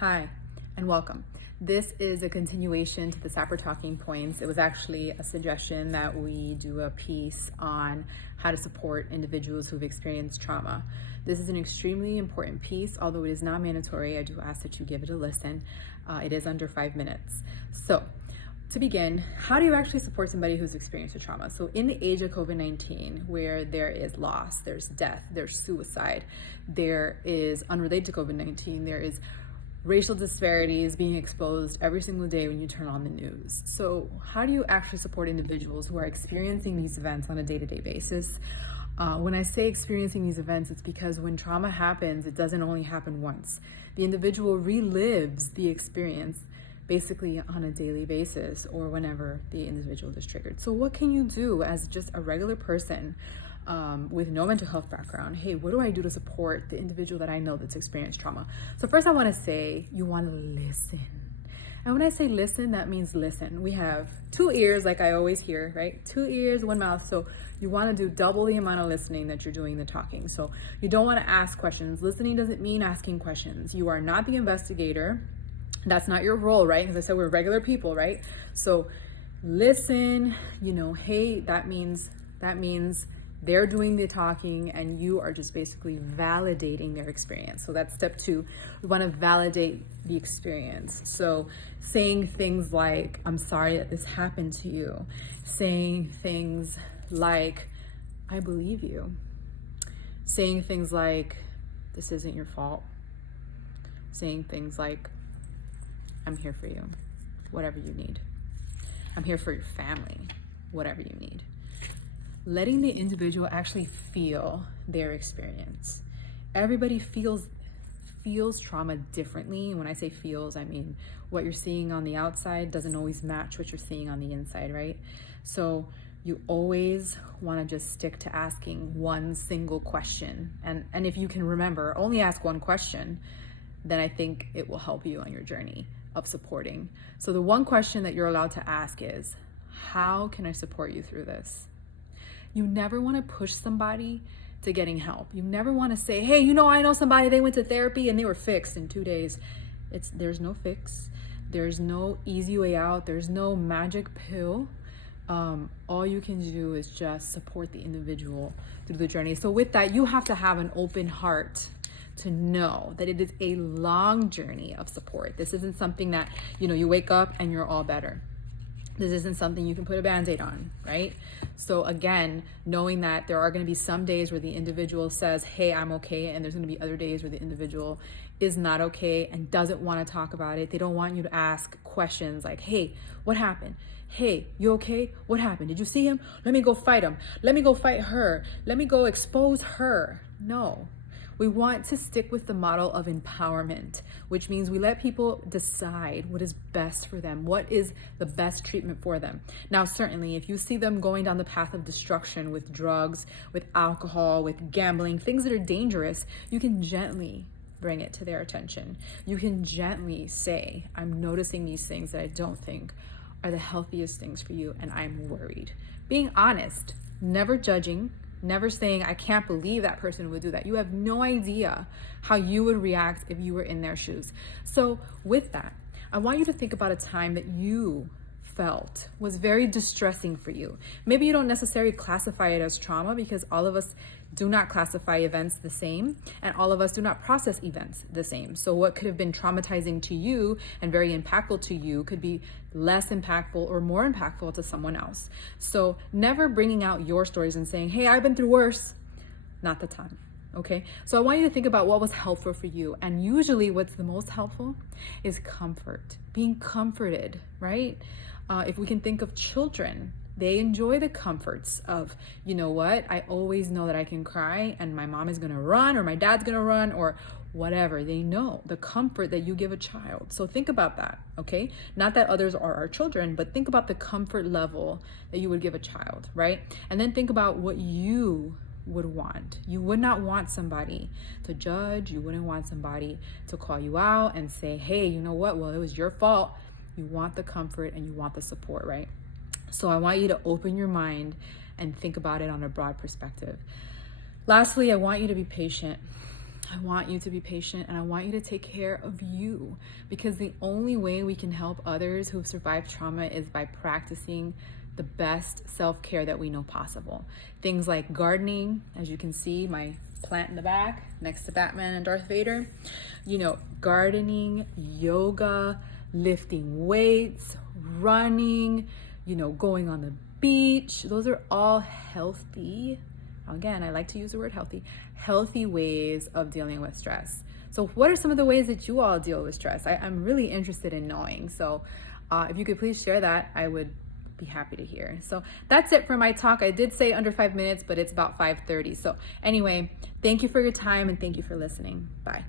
Hi, and welcome. This is a continuation to the Sapper Talking Points. It was actually a suggestion that we do a piece on how to support individuals who've experienced trauma. This is an extremely important piece, although it is not mandatory. I do ask that you give it a listen. It is under 5 minutes. So, to begin, how do you actually support somebody who's experienced a trauma? So in the age of COVID-19, where there is loss, there's death, there's suicide, there is, unrelated to COVID-19, there is racial disparities being exposed every single day when you turn on the news. So how do you actually support individuals who are experiencing these events on a day-to-day basis? When I say experiencing these events, it's because when trauma happens, it doesn't only happen once. The individual relives the experience basically on a daily basis or whenever the individual is triggered. So what can you do as just a regular person with no mental health background? Hey, what do I do to support the individual that I know that's experienced trauma? So first I want to say you want to listen. And when I say listen, that means listen. We have 2 ears, like I always hear, right? 2 ears, 1 mouth. So you want to do double the amount of listening that you're doing the talking. So you don't want to ask questions. Listening doesn't mean asking questions. You are not the investigator. That's not your role, right? As I said, we're regular people, right? So listen, hey, that means they're doing the talking and you are just basically validating their experience. So that's step 2. We want to validate the experience. So saying things like, I'm sorry that this happened to you. Saying things like, I believe you. Saying things like, this isn't your fault. Saying things like, I'm here for you, whatever you need. I'm here for your family, whatever you need. Letting the individual actually feel their experience. Everybody feels trauma differently. And when I say feels, I mean what you're seeing on the outside doesn't always match what you're seeing on the inside, right? So you always want to just stick to asking one single question. And if you can remember, only ask one question, then I think it will help you on your journey of supporting. So the one question that you're allowed to ask is, how can I support you through this? You never want to push somebody to getting help. You never want to say, hey, I know somebody, they went to therapy and they were fixed in 2 days. There's no fix. There's no easy way out. There's no magic pill. All you can do is just support the individual through the journey. So with that, you have to have an open heart to know that it is a long journey of support. This isn't something that, you wake up and you're all better. This isn't something you can put a Band-Aid on, right? So again, knowing that there are going to be some days where the individual says, hey, I'm okay. And there's going to be other days where the individual is not okay and doesn't want to talk about it. They don't want you to ask questions like, hey, what happened? Hey, you okay? What happened? Did you see him? Let me go fight him. Let me go fight her. Let me go expose her. No. We want to stick with the model of empowerment, which means we let people decide what is best for them, what is the best treatment for them. Now, certainly, if you see them going down the path of destruction with drugs, with alcohol, with gambling, things that are dangerous, you can gently bring it to their attention. You can gently say, I'm noticing these things that I don't think are the healthiest things for you, and I'm worried. Being honest, never judging, never saying, I can't believe that person would do that. You have no idea how you would react if you were in their shoes. So with that, I want you to think about a time that you felt was very distressing for you. Maybe you don't necessarily classify it as trauma because all of us do not classify events the same and all of us do not process events the same. So what could have been traumatizing to you and very impactful to you could be less impactful or more impactful to someone else. So never bringing out your stories and saying, hey, I've been through worse. Not the time. Okay, so I want you to think about what was helpful for you. And usually what's the most helpful is comfort, being comforted, right? If we can think of children, they enjoy the comforts of, I always know that I can cry and my mom is going to run or my dad's going to run or whatever. They know the comfort that you give a child. So think about that, okay? Not that others are our children, but think about the comfort level that you would give a child, right? And then think about what you would want. You would not want somebody to judge. You wouldn't want somebody to call you out and say, hey, you know what? Well, it was your fault. You want the comfort and you want the support, right? So I want you to open your mind and think about it on a broad perspective. Lastly, I want you to be patient. I want you to be patient, and I want you to take care of you, because the only way we can help others who've survived trauma is by practicing the best self-care that we know possible. Things like gardening, as you can see, my plant in the back next to Batman and Darth Vader. Gardening, yoga, lifting weights, running, going on the beach. Those are all healthy. Again, I like to use the word healthy ways of dealing with stress. So what are some of the ways that you all deal with stress? I'm really interested in knowing. So if you could please share that, I would be happy to hear. So that's it for my talk. I did say under 5 minutes, but it's about 5:30. So anyway, thank you for your time and thank you for listening. Bye.